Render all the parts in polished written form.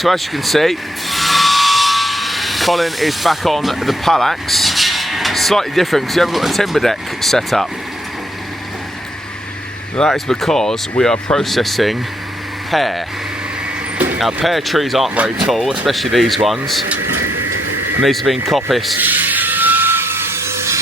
So as you can see, Colin is back on the Palax. Slightly different because you haven't got a timber deck set up. That is because we are processing pear. Now pear trees aren't very tall, especially these ones. And these have been coppiced.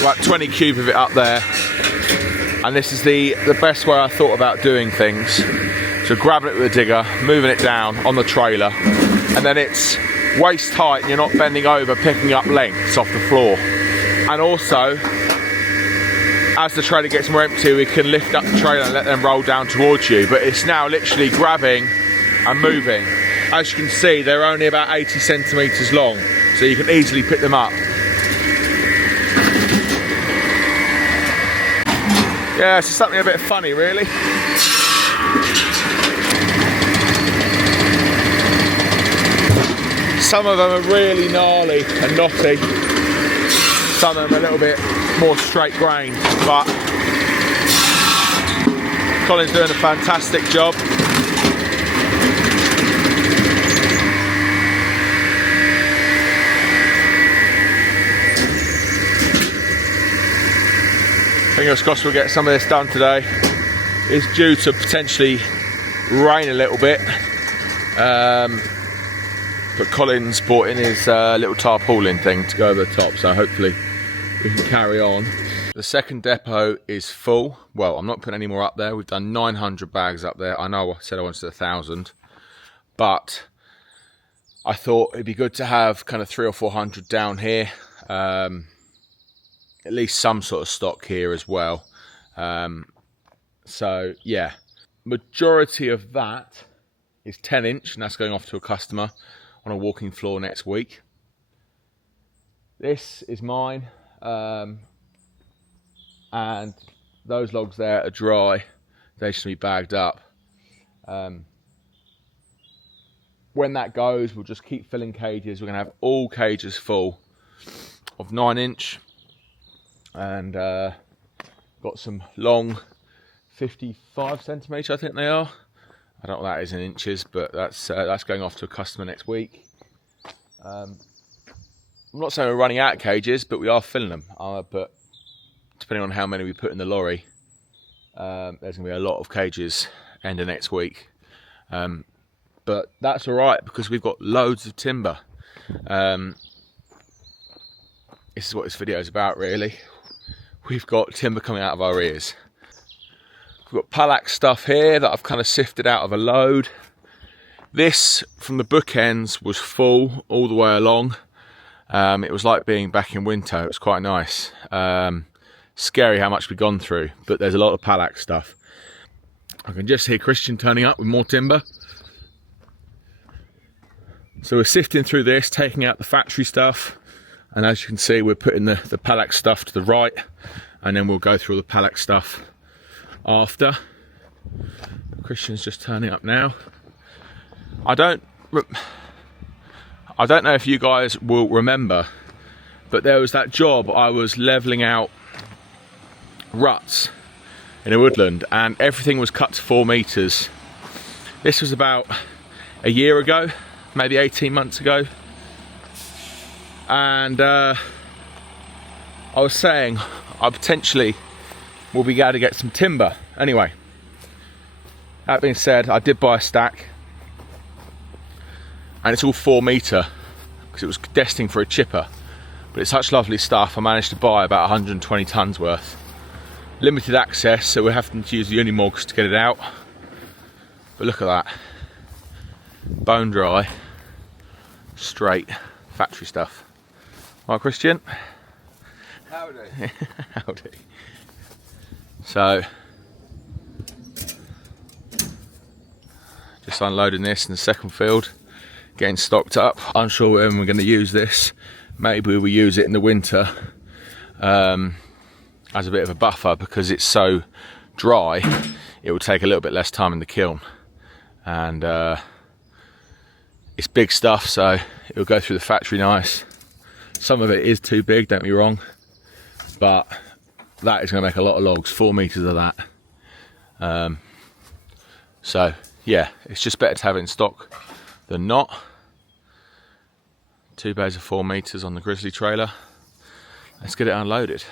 About 20 cube of it up there. And this is the best way I thought about doing things. So grabbing it with a digger, moving it down on the trailer, and then it's waist height and you're not bending over picking up lengths off the floor. And also, as the trailer gets more empty, we can lift up the trailer and let them roll down towards you. But it's now literally grabbing and moving. As you can see, they're only about 80 centimetres long, so you can easily pick them up. Yeah, it's something a bit funny, really. Some of them are really gnarly and knotty. Some of them are a little bit more straight grained, but Colin's doing a fantastic job. Fingers crossed we'll get some of this done today. It's due to potentially rain a little bit, but Colin's brought in his little tarpaulin thing to go over the top, so hopefully we can carry on. The second depot is full. Well, I'm not putting any more up there. We've done 900 bags up there. I know I said I wanted 1,000, but I thought it'd be good to have kind of 300 or 400 down here. At least some sort of stock here as well. So yeah, majority of that is 10-inch, and that's going off to a customer on a walking floor next week. This is mine, and those logs there are dry. They should be bagged up. When that goes, we'll just keep filling cages. We're gonna have all cages full of 9-inch. And got some long 55 centimetre, I think they are. I don't know what that is in inches, but that's going off to a customer next week. I'm not saying we're running out of cages, but we are filling them. But depending on how many we put in the lorry, there's going to be a lot of cages end of next week. But that's all right because we've got loads of timber. This is what this video is about, really. We've got timber coming out of our ears. We've got Palax stuff here that I've kind of sifted out of a load. This, from the bookends, was full all the way along. It was like being back in winter. It was quite nice. Scary how much we've gone through, but there's a lot of Palax stuff. I can just hear Christian turning up with more timber. So we're sifting through this, taking out the factory stuff. And as you can see, we're putting the Palax stuff to the right, and then we'll go through all the Palax stuff after. Christian's just turning up now. I don't know if you guys will remember, but there was that job I was levelling out ruts in a woodland, and everything was cut to 4 meters. This was about a year ago, maybe 18 months ago. And I was saying I potentially will be able to get some timber. Anyway, that being said, I did buy a stack, and it's all 4 metre because it was destined for a chipper, but it's such lovely stuff. I managed to buy about 120 tonnes worth. Limited access, so we're having to use the Unimogs to get it out. But look at that, bone dry, straight factory stuff. Right, Christian? Howdy. Howdy. So, just unloading this in the second field, getting stocked up. Unsure when we're going to use this. Maybe we'll use it in the winter as a bit of a buffer because it's so dry. It will take a little bit less time in the kiln, and it's big stuff, so it will go through the factory nice. Some of it is too big, don't be wrong, but that is going to make a lot of logs, 4 meters of that. So yeah, it's just better to have it in stock than not. 2 bays of 4 meters on the Grizzly trailer. Let's get it unloaded.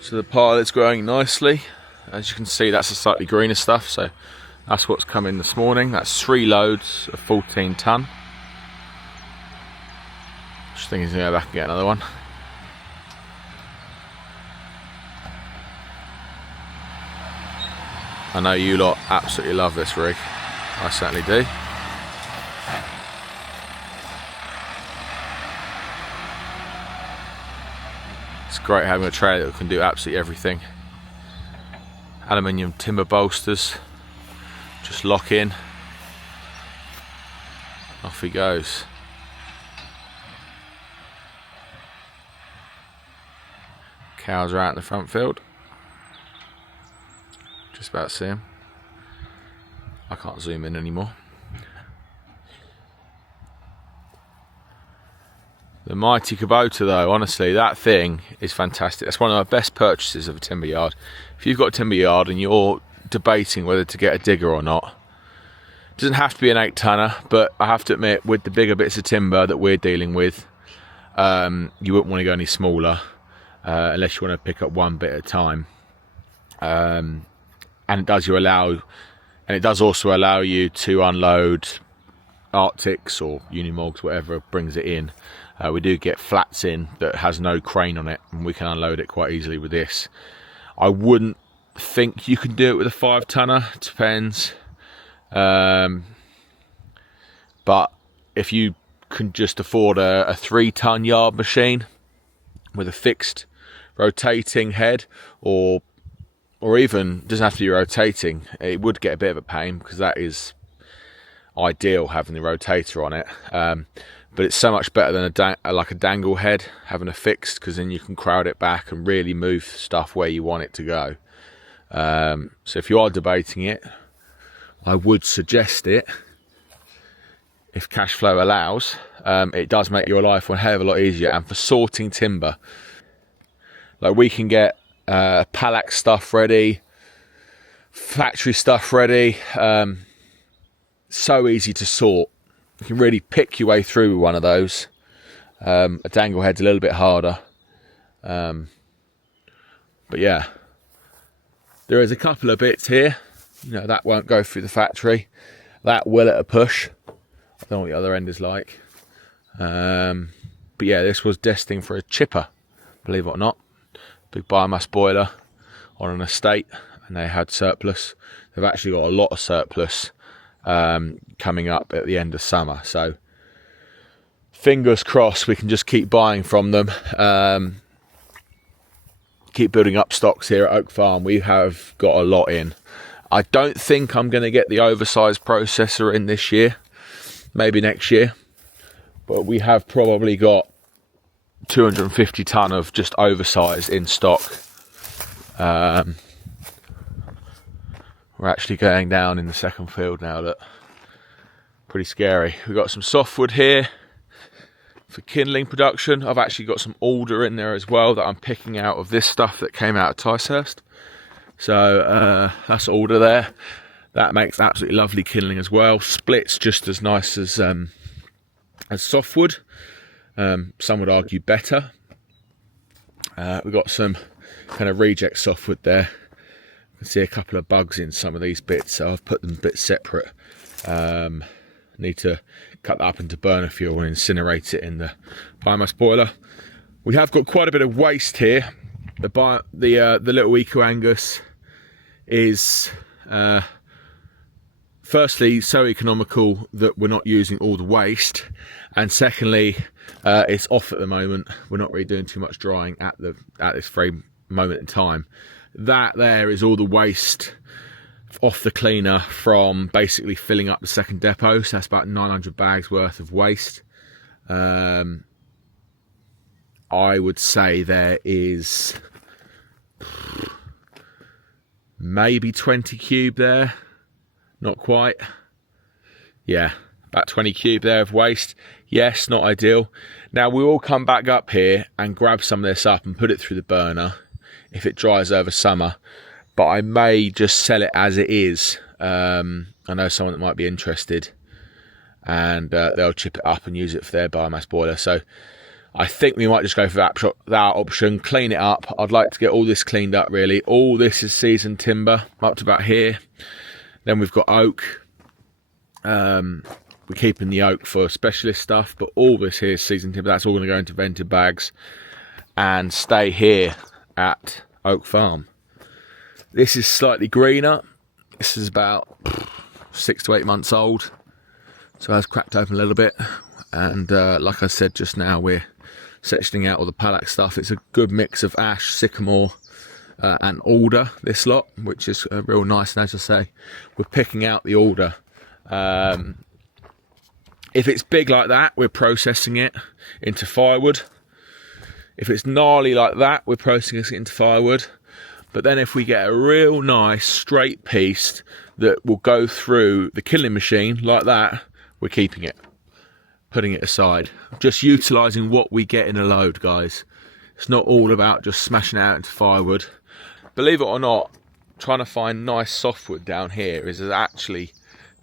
So the pile is growing nicely. As you can see, that's the slightly greener stuff, so that's what's come in this morning. That's 3 loads of 14 tonne. Just thinking he's going to go back and get another one. I know you lot absolutely love this rig. I certainly do. It's great having a trailer that can do absolutely everything. Aluminium timber bolsters. Just lock in. Off he goes. Cows are out in the front field. Just about to see them. I can't zoom in anymore. The mighty Kubota though, honestly, that thing is fantastic. That's one of my best purchases of a timber yard. If you've got a timber yard and you're debating whether to get a digger or not, it doesn't have to be an 8-tonner, but I have to admit, with the bigger bits of timber that we're dealing with, you wouldn't want to go any smaller unless you want to pick up one bit at a time. And it does also allow you to unload Arctics or Unimogs, whatever brings it in. We do get flats in that has no crane on it, and we can unload it quite easily with this. I wouldn't think you can do it with a 5-tonner, depends. But if you can just afford a 3-ton yard machine with a fixed rotating head, or even doesn't have to be rotating, it would get a bit of a pain because that is ideal having the rotator on it. But it's so much better than like a dangle head, having a fixed, because then you can crowd it back and really move stuff where you want it to go. So if you are debating it, I would suggest it if cash flow allows. It does make your life one hell of a lot easier, and for sorting timber, like we can get Palax stuff ready, factory stuff ready, so easy to sort. You can really pick your way through with one of those. A dangle head's a little bit harder, but yeah, there is a couple of bits here, you know, that won't go through the factory, that will at a push. I don't know what the other end is like, but yeah, this was destined for a chipper, believe it or not. Big biomass boiler on an estate, and they had surplus. They've actually got a lot of surplus coming up at the end of summer, so fingers crossed we can just keep buying from them, keep building up stocks here at Oak Farm. We have got a lot in. I don't think I'm going to get the oversized processor in this year, maybe next year, but we have probably got 250 tonne of just oversized in stock. We're actually going down in the second field now, look. Pretty scary. We've got some softwood here for kindling production. I've actually got some alder in there as well that I'm picking out of this stuff that came out of Ticehurst. So that's alder there. That makes absolutely lovely kindling as well. Splits just as nice as softwood. Some would argue better. We've got some kind of reject softwood there. You can see a couple of bugs in some of these bits, so I've put them a bit separate. Need to cut that up into burner fuel and incinerate it in the biomass boiler. We have got quite a bit of waste here. The little Eco Angus is firstly so economical that we're not using all the waste, and secondly, it's off at the moment. We're not really doing too much drying at this very moment in time. That there is all the waste off the cleaner from basically filling up the second depot, so that's about 900 bags worth of waste. I would say there is maybe 20 cube there, not quite. Yeah, about 20 cube there of waste. Yes, not ideal. Now we will come back up here and grab some of this up and put it through the burner if it dries over summer, but I may just sell it as it is. I know someone that might be interested, and they'll chip it up and use it for their biomass boiler. So I think we might just go for that option, clean it up. I'd like to get all this cleaned up really. All this is seasoned timber up to about here. Then we've got oak. We're keeping the oak for specialist stuff, but all this here is seasoned timber. That's all going to go into vented bags and stay here at Oak Farm. This is slightly greener. This is about 6 to 8 months old, so it has cracked open a little bit. And like I said just now, we're sectioning out all the Palax stuff. It's a good mix of ash, sycamore and alder, this lot, which is real nice. And as I say, we're picking out the alder. If it's big like that, we're processing it into firewood. If it's gnarly like that, we're processing it into firewood. But then if we get a real nice straight piece that will go through the killing machine like that, we're keeping it, putting it aside. Just utilising what we get in a load, guys. It's not all about just smashing it out into firewood. Believe it or not, trying to find nice softwood down here is actually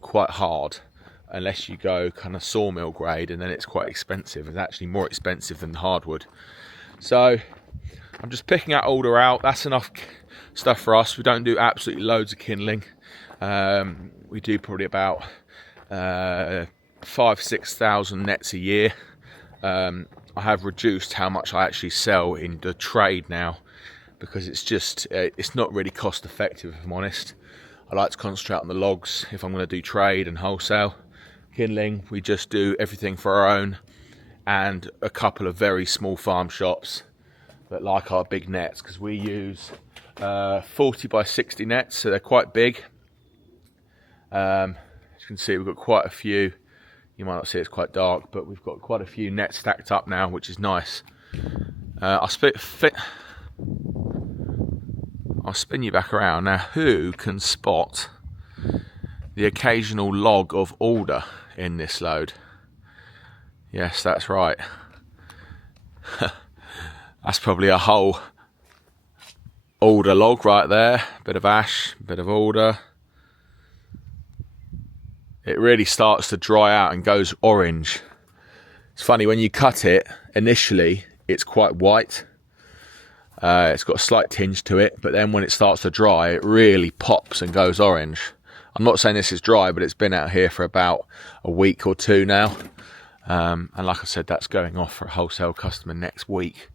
quite hard, unless you go kind of sawmill grade, and then it's quite expensive. It's actually more expensive than hardwood. So I'm just picking out alder out. That's enough stuff for us. We don't do absolutely loads of kindling. We do probably about 5,000-6,000 nets a year. I have reduced how much I actually sell in the trade now, because it's just it's not really cost effective, if I'm honest. I like to concentrate on the logs if I'm going to do trade and wholesale. Kindling, we just do everything for our own, and a couple of very small farm shops that like our big nets, because we use 40 by 60 nets, so they're quite big. As you can see, we've got quite a few. You might not see it's quite dark, but we've got quite a few nets stacked up now, which is nice. I'll spin you back around. Now, who can spot the occasional log of alder in this load? Yes, that's right. That's probably a whole alder log right there. Bit of ash, bit of alder. It really starts to dry out and goes orange. It's funny, when you cut it, initially it's quite white. It's got a slight tinge to it, but then when it starts to dry, it really pops and goes orange. I'm not saying this is dry, but it's been out here for about a week or two now. And like I said, that's going off for a wholesale customer next week.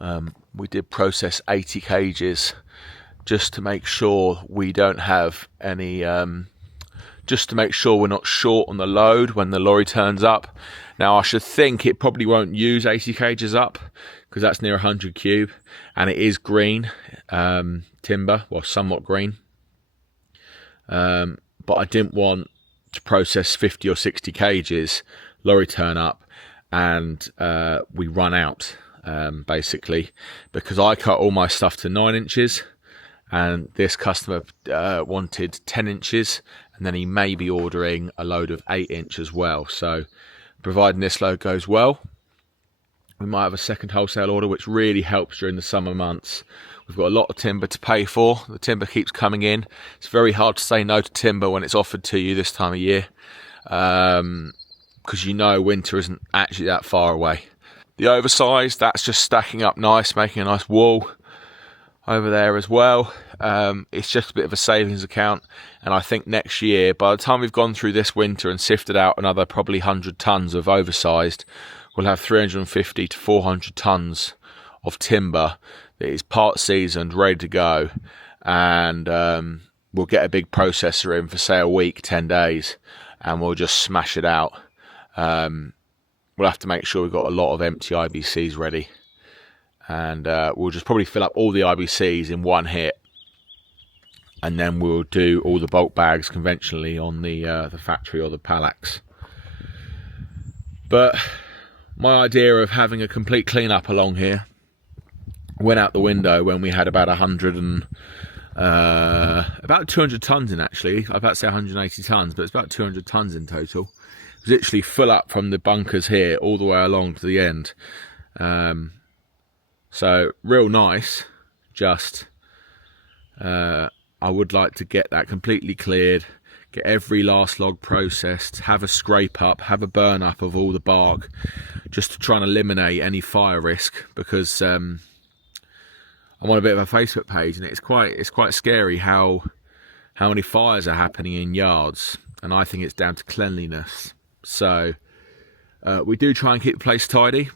We did process 80 cages just to make sure we don't have any, just to make sure we're not short on the load when the lorry turns up. Now, I should think it probably won't use 80 cages up, because that's near 100 cube, and it is green timber, well, somewhat green. But I didn't want to process 50 or 60 cages, lorry turn up, and we run out, basically, because I cut all my stuff to 9 inches, and this customer wanted 10 inches, and then he may be ordering a load of 8 inch as well. So providing this load goes well, we might have a second wholesale order, which really helps during the summer months. We've got a lot of timber to pay for. The timber keeps coming in. It's very hard to say no to timber when it's offered to you this time of year, because you know winter isn't actually that far away. The oversized, that's just stacking up nice, making a nice wall over there as well. It's just a bit of a savings account, and I think next year, by the time we've gone through this winter and sifted out another probably 100 tons of oversized, we'll have 350 to 400 tons of timber that is part seasoned, ready to go, and we'll get a big processor in for say a week, 10 days, and we'll just smash it out. We'll have to make sure we've got a lot of empty IBCs ready, and we'll just probably fill up all the IBCs in one hit, and then we'll do all the bulk bags conventionally on the factory or the Palax. But my idea of having a complete clean up along here went out the window when we had about 200 tons in, actually. I'm about to say 180 tons, but it's about 200 tons in total. It was literally full up from the bunkers here all the way along to the end. So real nice. Just I would like to get that completely cleared, get every last log processed, have a scrape up, have a burn up of all the bark, just to try and eliminate any fire risk, because I'm on a bit of a Facebook page and it's quite scary how many fires are happening in yards, and I think it's down to cleanliness. So we do try and keep the place tidy.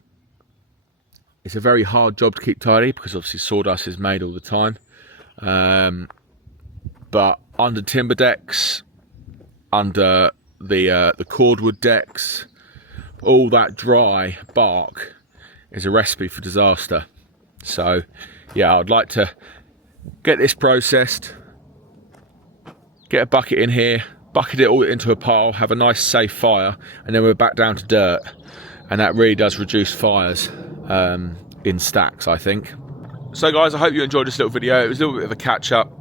It's a very hard job to keep tidy because obviously sawdust is made all the time. But under timber decks, under the cordwood decks, all that dry bark is a recipe for disaster. So yeah, I'd like to get this processed, get a bucket in here, bucket it all into a pile, have a nice safe fire, and then we're back down to dirt. And that really does reduce fires in stacks, I think. So guys, I hope you enjoyed this little video. It was a little bit of a catch up.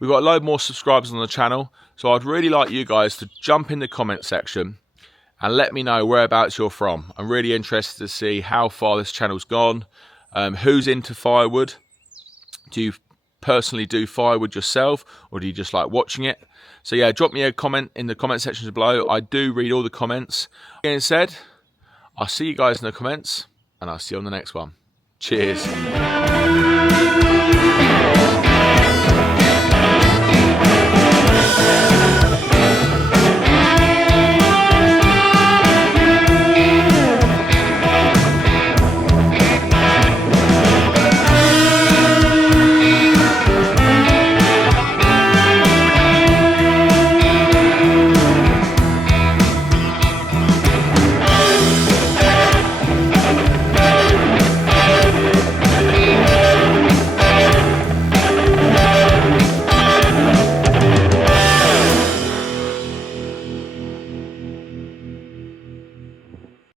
We've got a load more subscribers on the channel, so I'd really like you guys to jump in the comment section and let me know whereabouts you're from. I'm really interested to see how far this channel's gone, who's into firewood. Do you personally do firewood yourself, or do you just like watching it? So yeah, drop me a comment in the comment sections below. I do read all the comments. That being said, I'll see you guys in the comments, and I'll see you on the next one. Cheers.